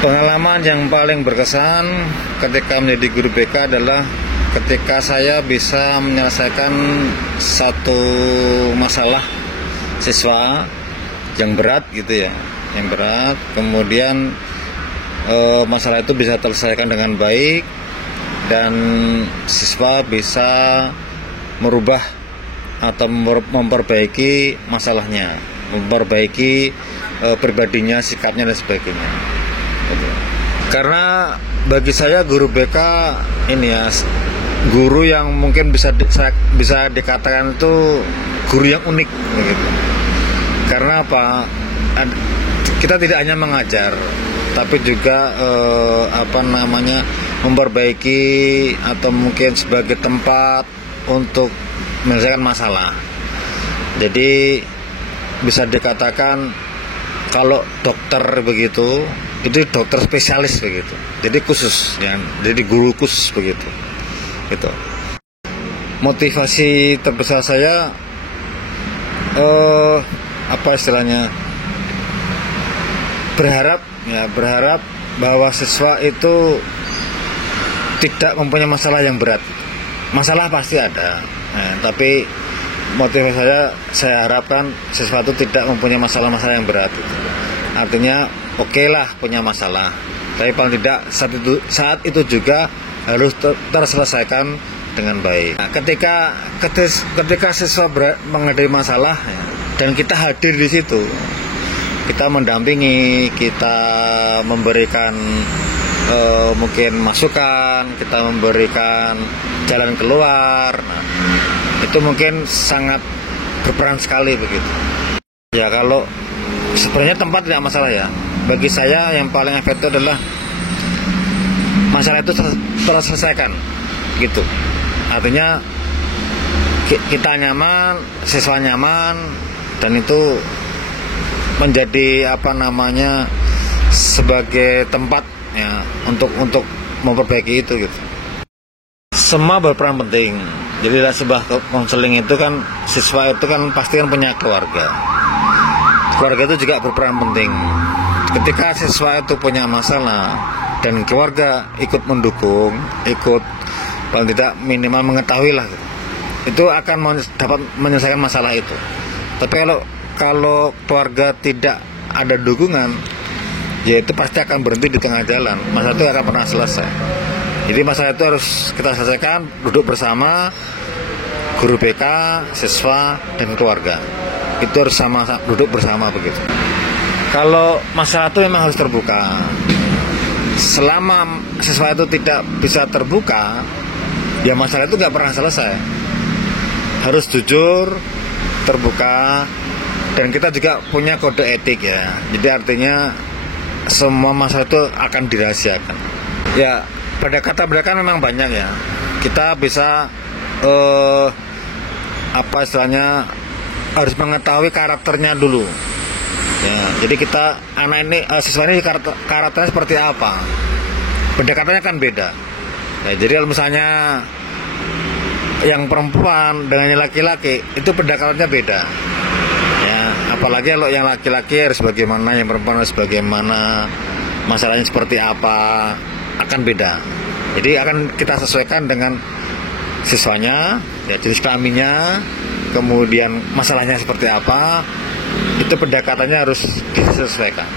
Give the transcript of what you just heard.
Pengalaman yang paling berkesan ketika menjadi guru BK adalah ketika saya bisa menyelesaikan satu masalah siswa yang berat gitu ya, yang berat. Kemudian masalah itu bisa terselesaikan dengan baik dan siswa bisa merubah atau memperbaiki masalahnya, memperbaiki pribadinya, sikapnya dan sebagainya. Karena bagi saya guru BK ini ya, guru yang mungkin bisa dikatakan itu guru yang unik begitu. Karena apa? Kita tidak hanya mengajar, tapi juga memperbaiki atau mungkin sebagai tempat untuk menyelesaikan masalah. Jadi bisa dikatakan kalau dokter begitu, itu dokter spesialis begitu. Jadi khusus ya, jadi guru khusus begitu. Gitu. Motivasi terbesar saya berharap bahwa siswa itu tidak mempunyai masalah yang berat. Masalah pasti ada, tapi motivasi saya harapkan siswa itu tidak mempunyai masalah-masalah yang berat. Artinya oke lah punya masalah, tapi paling tidak saat itu juga harus terselesaikan dengan baik. Nah, ketika siswa menghadapi masalah ya, dan kita hadir di situ, kita mendampingi, kita memberikan mungkin masukan, kita memberikan jalan keluar. Nah, itu mungkin sangat berperan sekali begitu. Ya kalau sebenarnya tempat tidak masalah ya. Bagi saya yang paling efektif adalah masalah itu terselesaikan gitu. Artinya kita nyaman, siswa nyaman, dan itu menjadi sebagai tempat ya untuk memperbaiki itu gitu. Semua berperan penting. Jadi dalam sebuah konseling itu kan siswa itu kan pasti kan punya keluarga. Keluarga itu juga berperan penting. Ketika siswa itu punya masalah dan keluarga ikut mendukung, ikut paling tidak minimal mengetahui lah, itu akan dapat menyelesaikan masalah itu. Tapi kalau keluarga tidak ada dukungan, ya itu pasti akan berhenti di tengah jalan. Masalah itu akan pernah selesai. Jadi masalah itu harus kita selesaikan, duduk bersama guru BK, siswa dan keluarga. Itu harus duduk bersama begitu. Kalau masalah itu memang harus terbuka. Selama siswa itu tidak bisa terbuka, ya masalah itu nggak pernah selesai. Harus jujur, terbuka, dan kita juga punya kode etik ya. Jadi artinya semua masalah itu akan dirahasiakan. Ya pada kata mereka memang banyak ya. Kita bisa harus mengetahui karakternya dulu. Ya, jadi siswa ini karakternya seperti apa? Pendekatannya kan beda. Ya, jadi kalau misalnya yang perempuan dengan yang laki-laki itu pendekatannya beda. Ya, apalagi kalau yang laki-laki harus bagaimana, yang perempuan harus bagaimana, masalahnya seperti apa, akan beda. Jadi akan kita sesuaikan dengan siswanya, ya jenis kelaminnya, kemudian masalahnya seperti apa, itu pendekatannya harus disesuaikan.